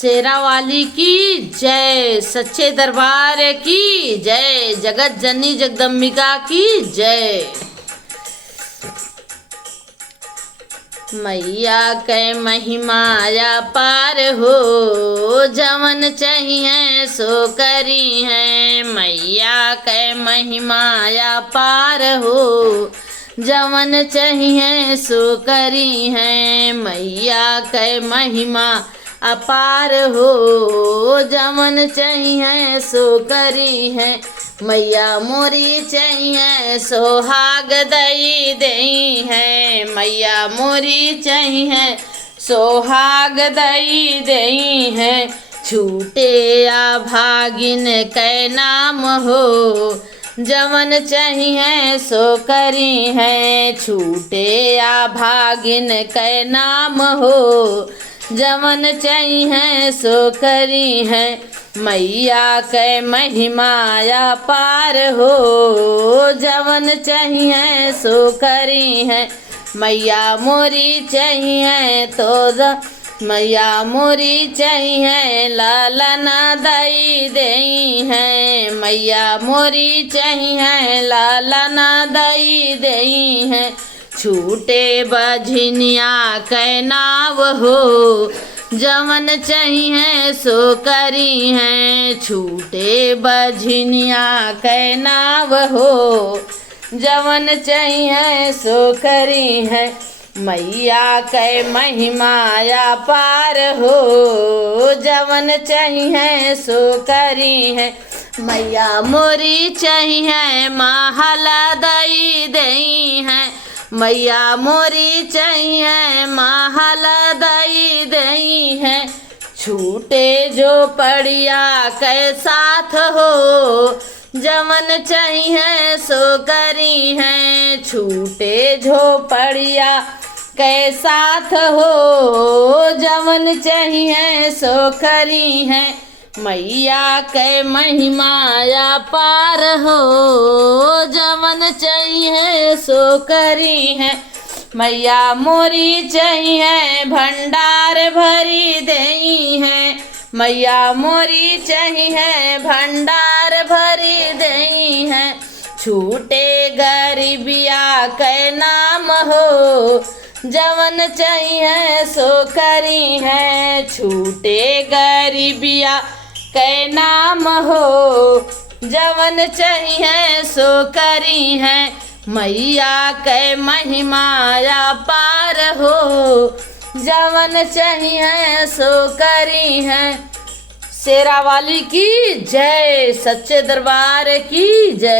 शेरा वाली की जय, सच्चे दरबार की जय, जगत जननी जगदम्बिका की जय। मैया कै महिमाया पार हो, जवन चाहिए सो करी है। मैया कै महिमाया पार हो, जवन चाहिए सो करी है। मैया कै महिमा अपार हो, जवन चाहिए सो करी है। मैया मोरी चाहिए सोहाग दई दई है। मैया मोरी चाहिए सोहाग दई दई है। छूटे या भागिन कै नाम हो, जवन चाहिए सो करी है। छूटे या भागिन कै नाम हो, जवन चाहिए सो करी है। मैया कै महिमाया पार हो, जवन चाहिए सो करी है। मैया मोरी चाहिए तो मैया मोरी चाहिए लालना दई दई है। मैया मोरी चाहिए लालना दई दई है। छूटे बझनिया कै नाव हो, जवन चाहिए सो करी है। छूटे बझनिया कै नाव हो, जवन चाहिए सो करी है। मैया कै महिमाया पार हो, जवन चाहिए सो करी है। मैया मोरी चाहिए महला दई दई है। मैया मोरी चाहिए महला दई दई है। छूटे जो पड़िया कै साथ हो, जवन चाहिए सो करी है। छूटे झोपड़िया कै साथ हो, जवन चाहिए सो करी है। मैया कै महिमाया पार हो, जवन चाहिए सो करी है। मैया मोरी चाहिए भंडार भरी दई है। मैया मोरी चाहिए भंडार भरी दई है। छूटे गरीबिया कै नाम हो, जवन चाहिए सो करी है। छूटे गरीबिया कै नाम हो, जवन चाहिए सो करी है। मैया कै महिमाया पार हो, जवन चाहिए सो करी है। शेरा वाली की जय, सच्चे दरबार की जय।